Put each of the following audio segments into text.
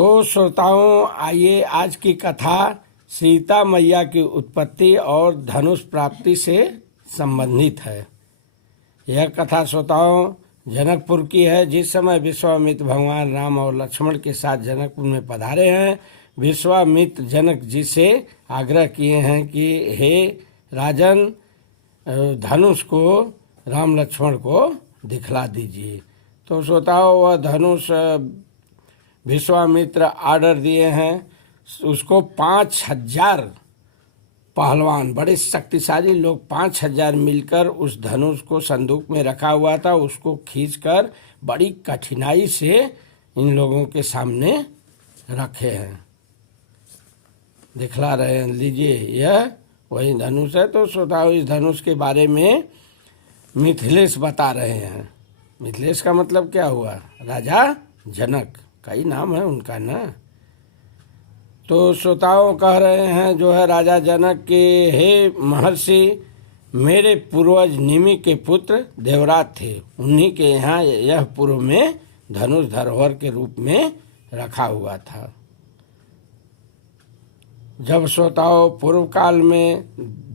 तो श्रोताओं, आइए आज की कथा सीता मैया की उत्पत्ति और धनुष प्राप्ति से संबंधित है। यह कथा श्रोताओं जनकपुर की है। जिस समय विश्वामित्र भगवान राम और लक्ष्मण के साथ जनकपुर में पधारे हैं, विश्वामित्र जनक जी से आग्रह किए हैं कि हे राजन, धनुष को राम लक्ष्मण को दिखला दीजिए। तो श्रोताओं, वह धनुष विश्वामित्र ऑर्डर दिए हैं। उसको 5000 पहलवान, बड़े शक्तिशाली लोग 5000 मिलकर उस धनुष को संदूक में रखा हुआ था, उसको खींचकर बड़ी कठिनाई से इन लोगों के सामने रखे हैं, दिखला रहे हैं। लीजिए, यह वही धनुष है। तो श्रोताओं, इस धनुष के बारे में मिथिलेश बता रहे हैं। मिथिलेश का मतलब क्या हुआ? राजा जनक, कई नाम है उनका ना। तो श्रोताओं कह रहे हैं जो है राजा जनक के, हे महर्षि, मेरे पूर्वज निमि के पुत्र देवराज थे, उन्हीं के यहाँ यह पूर्व में धनुष धरोहर के रूप में रखा हुआ था। जब श्रोताओं पूर्व काल में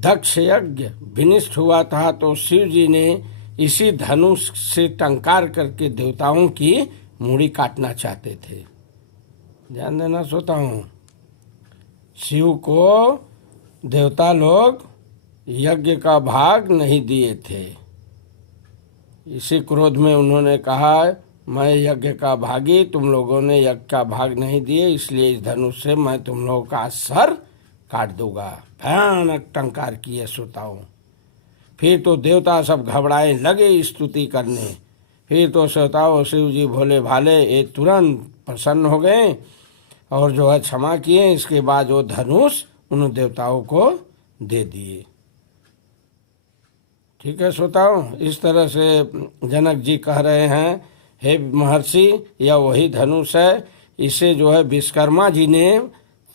दक्ष यज्ञ विनिष्ट हुआ था, तो शिव जी ने इसी धनुष से टंकार करके देवताओं की मूड़ी काटना चाहते थे। ध्यान देना श्रोताओं, शिव को देवता लोग यज्ञ का भाग नहीं दिए थे। इसी क्रोध में उन्होंने कहा, मैं यज्ञ का भागी, तुम लोगों ने यज्ञ का भाग नहीं दिए, इसलिए इस धनुष से मैं तुम लोगों का सर काट दूंगा। भयानक टंकार किए श्रोताओं। फिर तो देवता सब घबराए लगे स्तुति करने। फिर तो श्रोताओं, शिव जी भोले भाले ये तुरंत प्रसन्न हो गए और जो है क्षमा किए। इसके बाद वो धनुष उन देवताओं को दे दिए। ठीक है श्रोताओं, इस तरह से जनक जी कह रहे हैं, हे महर्षि, यह वही धनुष है। इसे जो है विश्वकर्मा जी ने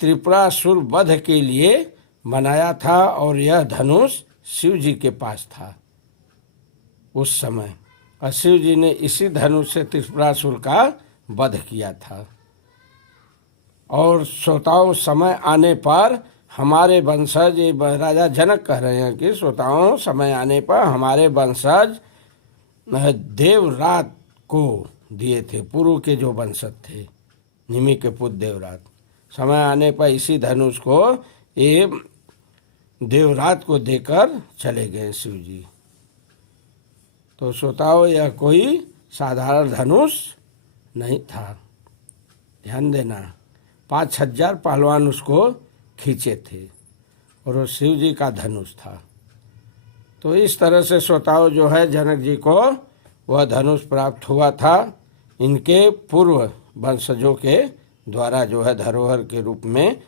त्रिपुरासुर वध के लिए बनाया था और यह धनुष शिव जी के पास था उस समय, और शिव जी ने इसी धनुष से त्रिपुरासुर का वध किया था। और श्रोताओं, समय आने पर हमारे वंशज, ये राजा जनक कह रहे हैं कि श्रोताओं, समय आने पर हमारे वंशज देवरात को दिए थे, पूर्व के जो वंशज थे निमि के पुत्र देवरात। समय आने पर इसी धनुष को ये देवरात को देकर चले गए शिव जी। तो श्रोताओं, यह कोई साधारण धनुष नहीं था। ध्यान देना, 5000 पहलवान उसको खींचे थे और वो शिव जी का धनुष था। तो इस तरह से श्रोताओं जो है जनक जी को वह धनुष प्राप्त हुआ था। इनके पूर्व वंशजों के द्वारा जो है धरोहर के रूप में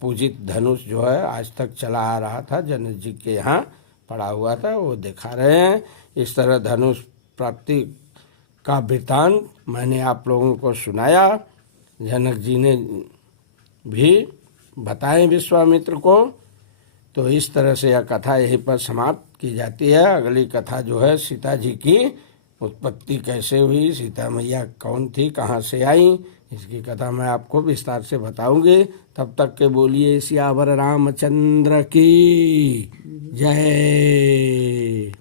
पूजित धनुष जो है आज तक चला आ रहा था, जनक जी के यहाँ पड़ा हुआ था, वो दिखा रहे हैं। इस तरह धनुष प्राप्ति का वृत्तांत मैंने आप लोगों को सुनाया। जनक जी ने भी बताए विश्वामित्र को। तो इस तरह से यह कथा यहीं पर समाप्त की जाती है। अगली कथा जो है सीता जी की उत्पत्ति कैसे हुई, सीता मैया कौन थी, कहाँ से आई, इसकी कथा मैं आपको विस्तार से बताऊंगी। तब तक के बोलिए सियावर रामचंद्र की जय।